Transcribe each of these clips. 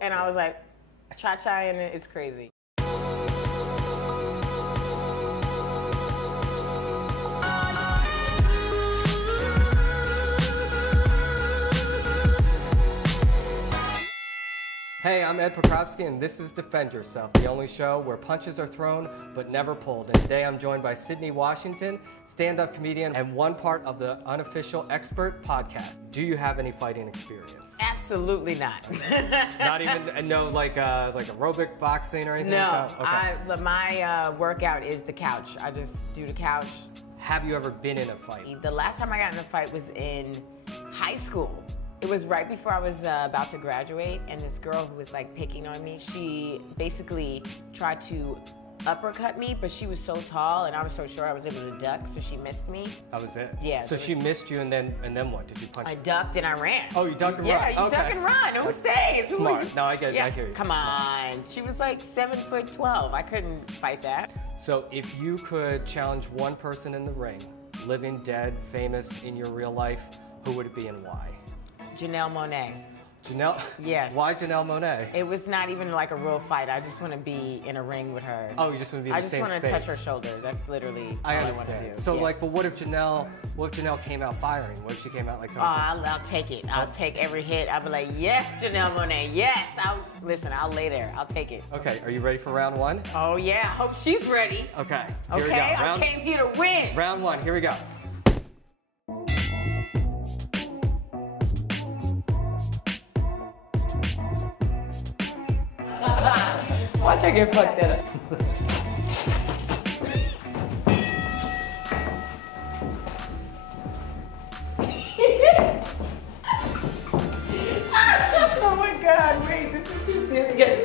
and I was like, cha-cha in it is crazy. Hey, I'm Ed Pokrovsky, and this is Defend Yourself, the only show where punches are thrown but never pulled. And today I'm joined by Sydnee Washington, stand-up comedian and one part of the Unofficial Expert podcast. Do you have any fighting experience? Absolutely not. Not even, no, like aerobic boxing or anything? No, okay. My workout is the couch. I just do the couch. Have you ever been in a fight? The last time I got in a fight was in high school. It was right before I was about to graduate, and this girl who was like picking on me, she basically tried to uppercut me, but she was so tall and I was so short I was able to duck, so she missed me. That was it? Yeah. So she missed you, and then what? Did you punch her? I ducked and I ran. Oh, you ducked and yeah, run? Yeah, you duck and run. Who stays? Smart. No, I get it. Yeah. I hear you. Come on. She was like 7'12". I couldn't fight that. So if you could challenge one person in the ring, living, dead, famous, in your real life, who would it be and why? Janelle Monáe. Janelle? Yes. Why Janelle Monáe? It was not even like a real fight. I just want to be in a ring with her. Oh, you just want to be in the same space? I just want to touch her shoulder. That's literally all I want to do. So yes. like, but what if Janelle came out firing? What if she came out like something? I'll take it. I'll take every hit. I'll be like, yes, Janelle Monáe, yes. I'll lay there. I'll take it. Okay, are you ready for round one? Oh yeah, I hope she's ready. Okay, here we go. I came here to win. Round one, here we go. Watch her get fucked up. Oh my God, wait, this is too serious.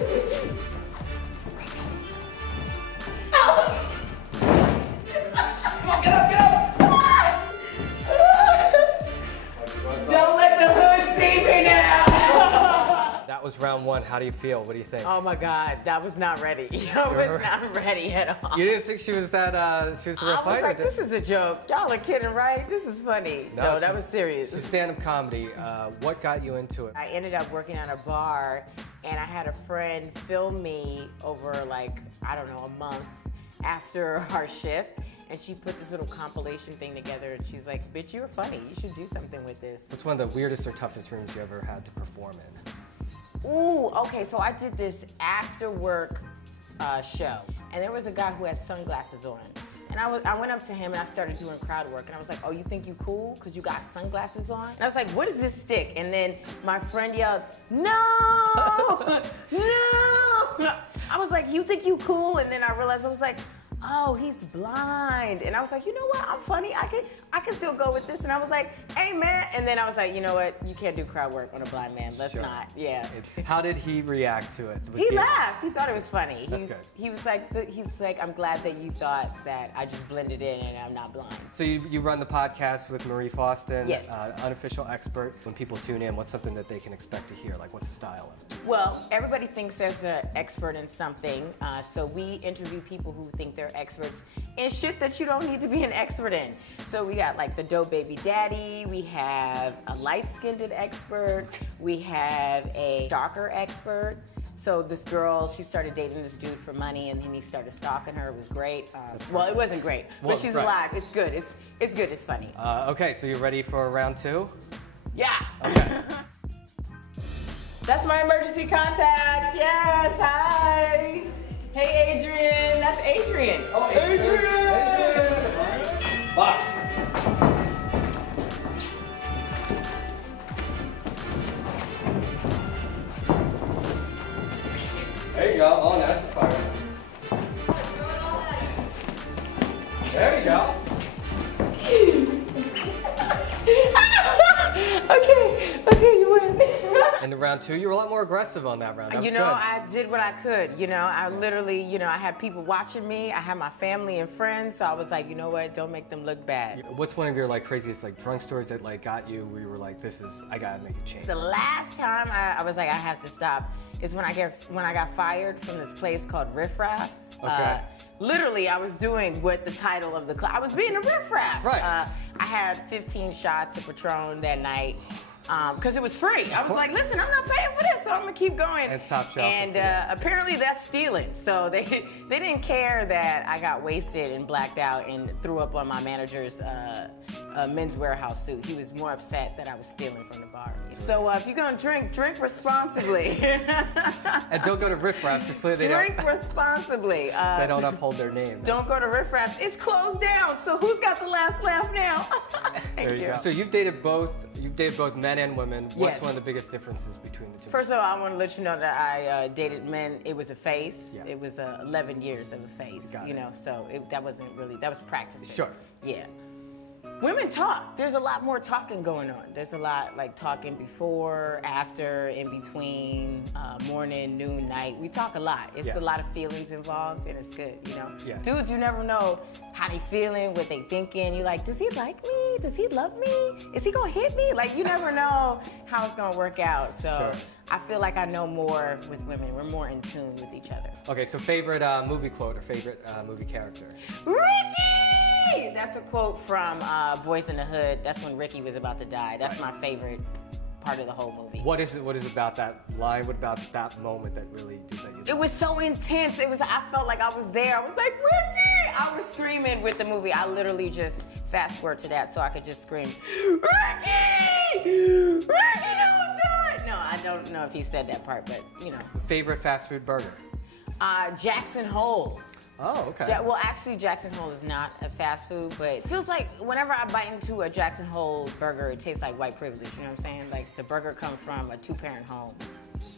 Come on, get up! Don't let the hood see me now! That was round one. How do you feel? What do you think? Oh my God, that was not ready. I was not ready at all. You didn't think she was that, she was a real fighter? I was like, this is a joke. Y'all are kidding, right? This is funny. No, that was serious. It's stand-up comedy. What got you into it? I ended up working at a bar, and I had a friend film me over like, I don't know, a month after our shift. And she put this little compilation thing together, and she's like, bitch, you're funny. You should do something with this. What's one of the weirdest or toughest rooms you ever had to perform in? Ooh, okay, so I did this after work show, and there was a guy who had sunglasses on. And I went up to him and I started doing crowd work, and I was like, oh, you think you cool because you got sunglasses on? And I was like, what is this stick? And then my friend yelled, no, no. I was like, you think you cool? And then I realized, I was like, oh, he's blind. And I was like, you know what, I'm funny, I can still go with this. And I was like, hey man. And then I was like, you know what, you can't do crowd work on a blind man, let's not, yeah. How did he react to it? He laughed, he thought it was funny. That's good. He was like, I'm glad that you thought that I just blended in and I'm not blind. So you run the podcast with Marie Faustin, yes. Unofficial Expert. When people tune in, what's something that they can expect to hear? Like, what's the style of it? Well, everybody thinks there's an expert in something, so we interview people who think they're experts in shit that you don't need to be an expert in. So we got like the dope baby daddy, we have a light-skinned expert, we have a stalker expert. So this girl, she started dating this dude for money, and then he started stalking her. It was great. Well, it wasn't great, but she's alive. It's good. It's good. It's funny. Okay, so you ready for round two? Yeah. Okay. That's my emergency contact. Yes. Hi. Hey, Adrian. That's Adrian. Oh, Adrian. Box. There you go. Oh, that's fire. There you go. Okay, you win. And in round two, you were a lot more aggressive on that round. That was good. I did what I could. I literally, I had people watching me. I had my family and friends, so I was like, you know what? Don't make them look bad. What's one of your craziest drunk stories that got you where you were like, I gotta make a change? The last time I was like, I have to stop is when I got fired from this place called Riff Raffs. Okay. Literally, I was doing what the title of the club. I was being a riff raff. Right. I had 15 shots of Patron that night because it was free. I was like, listen, I'm not paying for this, so I'm gonna going, keep going. And top shelf. And apparently that's stealing. So they didn't care that I got wasted and blacked out and threw up on my manager's Men's Warehouse suit. He was more upset that I was stealing from the bar. So if you're gonna drink responsibly. And don't go to Riff Raff, just clearly Drink responsibly. They don't uphold their name. Don't go to Riff Raff. It's closed down. So who's got the last laugh now? Thank There you go. So you've dated both men and women. What's Yes. one of the biggest differences between the two? First of all, I want to let you know that I dated men. It was a phase. Yeah. It was 11 years of a phase. Got you it. know, so that wasn't really, that was practicing. Sure. Yeah. Women talk. There's a lot more talking going on. There's a lot like talking before, after, in between, morning, noon, night. We talk a lot. It's Yeah. a lot of feelings involved, and it's good, you know? Yeah. Dudes, you never know how they feeling, what they thinking. You're like, does he like me? Does he love me? Is he gonna hit me? Like, you never know how it's gonna work out. So Sure. I feel like I know more with women. We're more in tune with each other. Okay, so favorite movie quote or favorite movie character? Ricky! That's a quote from Boys in the Hood. That's when Ricky was about to die. That's my favorite part of the whole movie. What is it about that line? What about that moment that really did that? It was so intense. I felt like I was there. I was like, Ricky! I was screaming with the movie. I literally just fast forward to that so I could just scream, Ricky! Ricky, don't die! No, I don't know if he said that part, but you know. Favorite fast food burger? Jackson Hole. Oh, okay. Well, actually, Jackson Hole is not a fast food, but it feels like whenever I bite into a Jackson Hole burger, it tastes like white privilege, you know what I'm saying? Like, the burger comes from a two-parent home.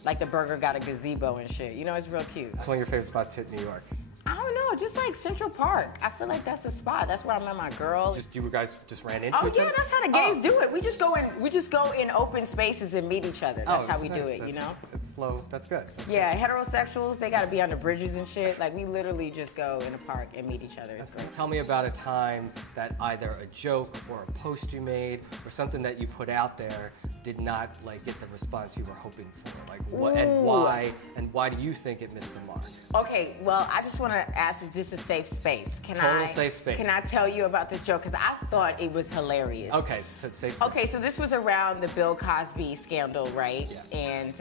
Like, the burger got a gazebo and shit. You know, it's real cute. What's one of your favorite spots to hit in New York? I don't know, just like Central Park. I feel like that's the spot. That's where I met my girl. You guys just ran into Oh each other? yeah, that's how the gays do it. We just go in open spaces and meet each other. That's how we do it, you know? It's slow. That's good. Yeah, heterosexuals, they gotta be on the bridges and shit. Like, we literally just go in a park and meet each other. It's great. Tell me about a time that either a joke or a post you made or something that you put out there did not like get the response you were hoping for. Like what and why do you think it missed the mark? Okay, well, I just want to ask, is this a safe space? Total safe space. Can I tell you about this joke? Because I thought it was hilarious. Okay, so it's safe. Okay, so this was around the Bill Cosby scandal, right? Yeah. And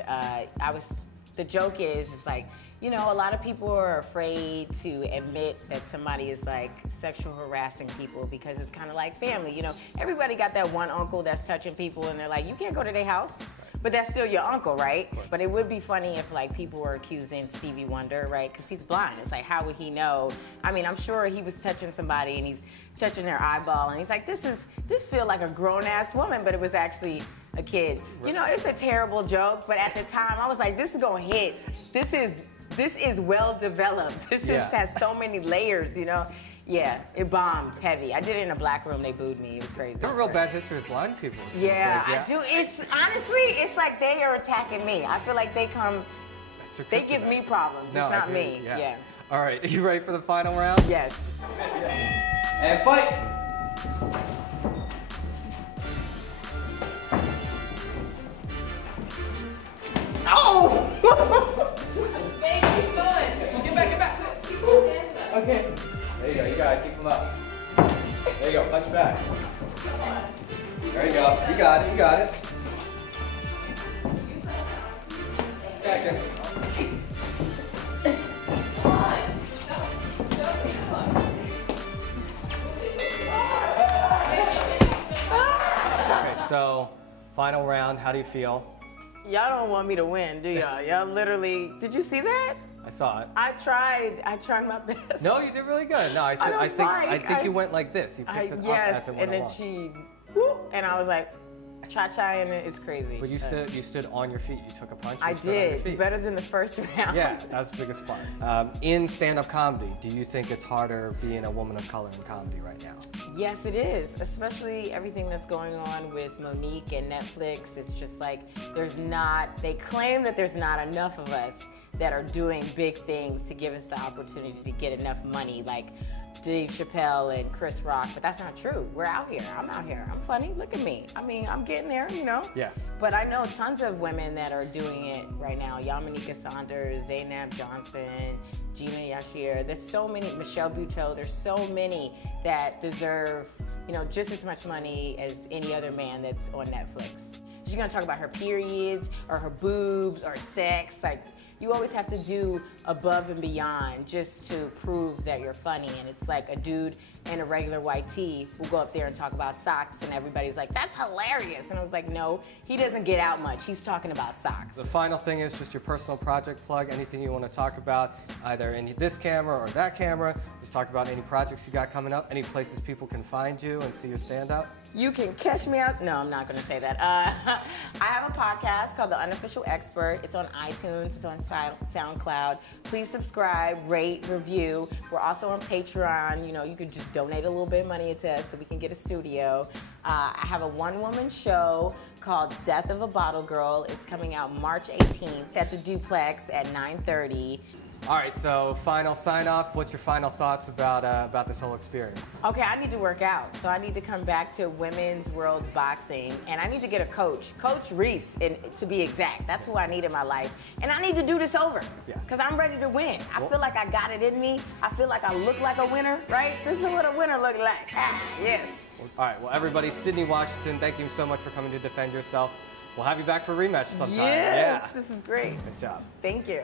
the joke is like, you know, a lot of people are afraid to admit that somebody is like sexual harassing people because it's kind of like family, you know. Everybody got that one uncle that's touching people and they're like, you can't go to their house. But that's still your uncle, right? But it would be funny if like people were accusing Stevie Wonder, right? Because he's blind. It's like, how would he know? I mean, I'm sure he was touching somebody and he's touching their eyeball and he's like, this feel like a grown-ass woman, but it was actually a kid. Right. You know, it's a terrible joke, but at the time I was like, this is gonna hit. This is well developed. Has so many layers, you know? Yeah, it bombed heavy. I did it in a black room, they booed me, it was crazy. You have a real bad history with blind people. Yeah, I do. It's honestly, it's like they are attacking me. I feel like they give me problems. No, it's not me. Yeah. All right, are you ready for the final round? Yes. And fight! Oh! Baby, good. Get back. Okay. There you go, you gotta keep them up. There you go, punch back. There you go, you got it. Seconds. Okay, so final round, how do you feel? Y'all don't want me to win, do y'all? Y'all literally, did you see that? I saw it. I tried my best. No, you did really good. No, I think you went like this. You picked it up as it went and then along. she, whoop, and I was like, cha-cha, and it's crazy. But you stood on your feet. You took a punch. I and stood on your did, feet. better than the first round. Yeah, that's the biggest part. In stand-up comedy, do you think it's harder being a woman of color in comedy right now? Yes, it is, especially everything that's going on with Monique and Netflix. It's just like, they claim that there's not enough of us that are doing big things to give us the opportunity to get enough money, like Dave Chappelle and Chris Rock, but that's not true. We're out here. I'm out here. I'm funny. Look at me. I mean, I'm getting there, you know? Yeah. But I know tons of women that are doing it right now. Yamanika Saunders, Zainab Johnson, Gina Yashir. There's so many, Michelle Buteau. There's so many that deserve, you know, just as much money as any other man that's on Netflix. She's gonna talk about her periods or her boobs or sex. Like, you always have to do above and beyond just to prove that you're funny. And it's like a dude in a regular white tee will go up there and talk about socks, and everybody's like, that's hilarious. And I was like, no, he doesn't get out much. He's talking about socks. The final thing is just your personal project plug, anything you want to talk about, either in this camera or that camera. Just talk about any projects you got coming up, any places people can find you and see your stand-up. You can catch me out. No, I'm not going to say that. I have a podcast called The Unofficial Expert. It's on iTunes. It's on SoundCloud. Please subscribe, rate, review. We're also on Patreon. You know, you could just donate a little bit of money to us so we can get a studio. I have a one-woman show called Death of a Bottle Girl. It's coming out March 18th at the Duplex at 9:30. All right, so final sign-off. What's your final thoughts about this whole experience? Okay, I need to work out. So I need to come back to women's world boxing, and I need to get a coach. Coach Reese, to be exact. That's who I need in my life. And I need to do this over, because I'm ready to win. I feel like I got it in me. I feel like I look like a winner, right? This is what a winner looks like. Ah, yes. All right, well, everybody, Sydnee Washington, thank you so much for coming to defend yourself. We'll have you back for a rematch sometime. Yes, this is great. Nice job. Thank you.